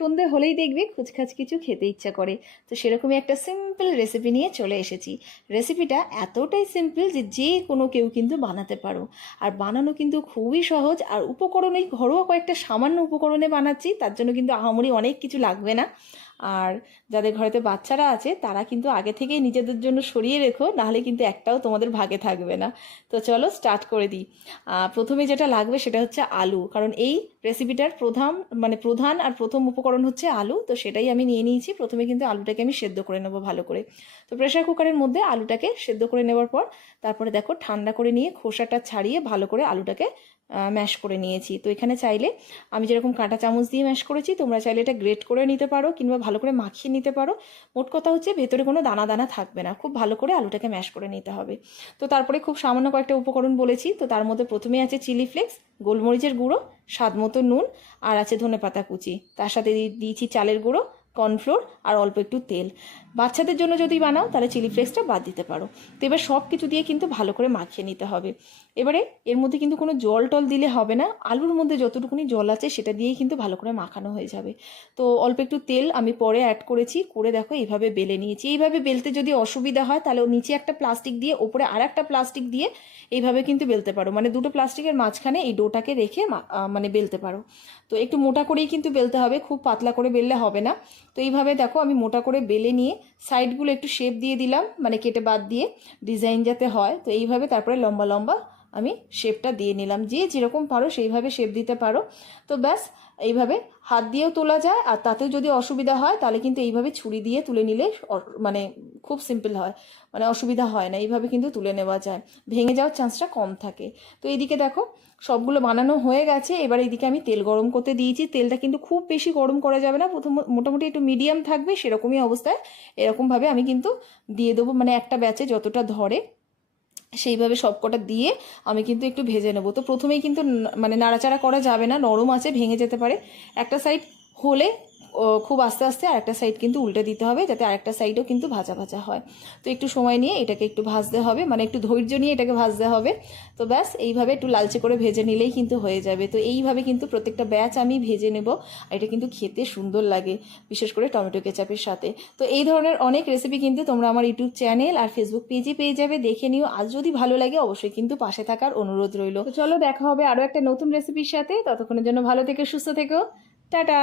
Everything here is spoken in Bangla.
সন্ধে হলেই দেখবে খুচখাচ কিছু খেতে ইচ্ছা করে। তো সেরকমই একটা সিম্পল রেসিপি নিয়ে চলে এসেছি। রেসিপিটা এতটাই সিম্পল যে যে কোনো কেউ কিন্তু বানাতে পারো, আর বানানো কিন্তু খুবই সহজ। আর উপকরণ এই ঘরোয়া কয়েকটা সামান্য উপকরণে বানাচ্ছি, তার জন্য কিন্তু আহামরি অনেক কিছু লাগবে না। আর যাদের ঘরেতে বাচ্চারা আছে তারা কিন্তু আগে থেকেই নিজেদের জন্য সরিয়ে রেখো, নাহলে কিন্তু একটাও তোমাদের ভাগে থাকবে না। তো চলো স্টার্ট করে দিই। প্রথমে যেটা লাগবে সেটা হচ্ছে আলু, কারণ এই রেসিপিটার প্রধান আর প্রথম উপকরণ হচ্ছে আলু। তো সেটাই আমি নিয়ে নিয়েছি। প্রথমে কিন্তু আলুটাকে আমি সেদ্ধ করে নেবো ভালো করে। তো প্রেশার কুকারের মধ্যে আলুটাকে সেদ্ধ করে নেওয়ার পর তারপরে দেখো ঠান্ডা করে নিয়ে খোসাটা ছাড়িয়ে ভালো করে আলুটাকে ম্যাশ করে নিয়েছি। তো এখানে চাইলে আমি যেরকম কাঁটা চামচ দিয়ে ম্যাশ করেছি, তোমরা চাইলে এটা গ্রেট করে নিতে পারো কিংবা ভালো করে মাখিয়ে নিতে পারো। মোট কথা হচ্ছে ভেতরে কোনো দানা দানা থাকবে না, খুব ভালো করে আলুটাকে ম্যাশ করে নিতে হবে। তো তারপরে খুব সামান্য কয়েকটা উপকরণ বলেছি। তো তার মধ্যে প্রথমে আছে চিলি ফ্লেক্স, গোলমরিচের গুঁড়ো, স্বাদ মতো নুন, আর আছে ধনেপাতা কুচি। তার সাথে দিয়েছি চালের গুঁড়ো, কর্নফ্লোর আর অল্প একটু তেল। বাচ্চাদের জন্য যদি বানাও তাহলে চিলি ফ্লেক্সটা বাদ দিতে পারো। তো এবার সব কিছু দিয়ে কিন্তু ভালো করে মাখিয়ে নিতে হবে। এবারে এর মধ্যে কিন্তু কোনো জল টল দিলে হবে না, আলুর মধ্যে যতটুকুনি জল আছে সেটা দিয়েই কিন্তু ভালো করে মাখানো হয়ে যাবে। তো অল্প একটু তেল আমি পরে অ্যাড করেছি, করে দেখো এইভাবে বেলে নিয়েছি। এইভাবে বেলতে যদি অসুবিধা হয় তাহলে নিচে একটা প্লাস্টিক দিয়ে ওপরে আর একটা প্লাস্টিক দিয়ে এইভাবে কিন্তু বেলতে পারো, মানে দুটো প্লাস্টিকের মাঝখানে এই ডোটাকে রেখে বেলতে পারো। তো একটু মোটা করেই কিন্তু বেলতে হবে, খুব পাতলা করে বেললে হবে না। তো এইভাবে দেখো আমি মোটা করে বেলে নিয়ে সাইডগুলো একটু শেপ দিয়ে দিলাম, মানে কেটে বাদ দিয়ে ডিজাইন যাতে হয়। তো এইভাবে তারপরে লম্বা লম্বা আমি শেপটা দিয়ে নিলাম। যে যেরকম পারো সেইভাবে শেপ দিতে পারো। তো ব্যাস, এইভাবে হাত দিয়েও তোলা যায়, আর তাতেও যদি অসুবিধা হয় তাহলে কিন্তু এইভাবে ছুরি দিয়ে তুলে নিলে মানে খুব সিম্পল হয়, মানে অসুবিধা হয় না। এইভাবে কিন্তু তুলে নেওয়া যায়, ভেঙে যাওয়ার চান্সটা কম থাকে। তো এইদিকে দেখো সবগুলো বানানো হয়ে গেছে। এবার এইদিকে আমি তেল গরম করতে দিয়েছি। তেলটা কিন্তু খুব বেশি গরম করা যাবে না, প্রথম মোটামুটি একটু মিডিয়াম থাকবে, সেরকমই অবস্থায় এরকমভাবে আমি কিন্তু দিয়ে দেবো, মানে একটা ব্যাচে যতটা ধরে সেইভাবে সবকটা দিয়ে আমি কিন্তু একটু ভেজে নেবো। তো প্রথমেই কিন্তু মানে নাড়াচাড়া করা যাবে না, নরম আছে, ভেঙে যেতে পারে। একটা সাইড হলে খুব আস্তে আস্তে আরেকটা সাইড কিন্তু উল্টে দিতে হবে, যাতে আরেকটা সাইডও কিন্তু ভাজা ভাজা হয়। তো একটু সময় নিয়ে এটাকে একটু ভাজতে হবে, মানে একটু ধৈর্য নিয়ে এটাকে ভাজতে হবে। তো ব্যাস এইভাবে একটু লালচে করে ভেজে নিলেই কিন্তু হয়ে যাবে। তো এইভাবে কিন্তু প্রত্যেকটা ব্যাচ আমি ভেজে নেব, আর এটা কিন্তু খেতে সুন্দর লাগে, বিশেষ করে টমেটো কেচাপের সাথে। তো এই ধরনের অনেক রেসিপি কিন্তু তোমরা আমার ইউটিউব চ্যানেল আর ফেসবুক পেজে পেয়ে যাবে, দেখে নিও। আজ যদি ভালো লাগে অবশ্যই কিন্তু পাশে থাকার অনুরোধ রইল। তো চলো দেখা হবে আরও একটা নতুন রেসিপির সাথে। ততক্ষণের জন্য ভালো থেকো, সুস্থ থেকো, টাটা।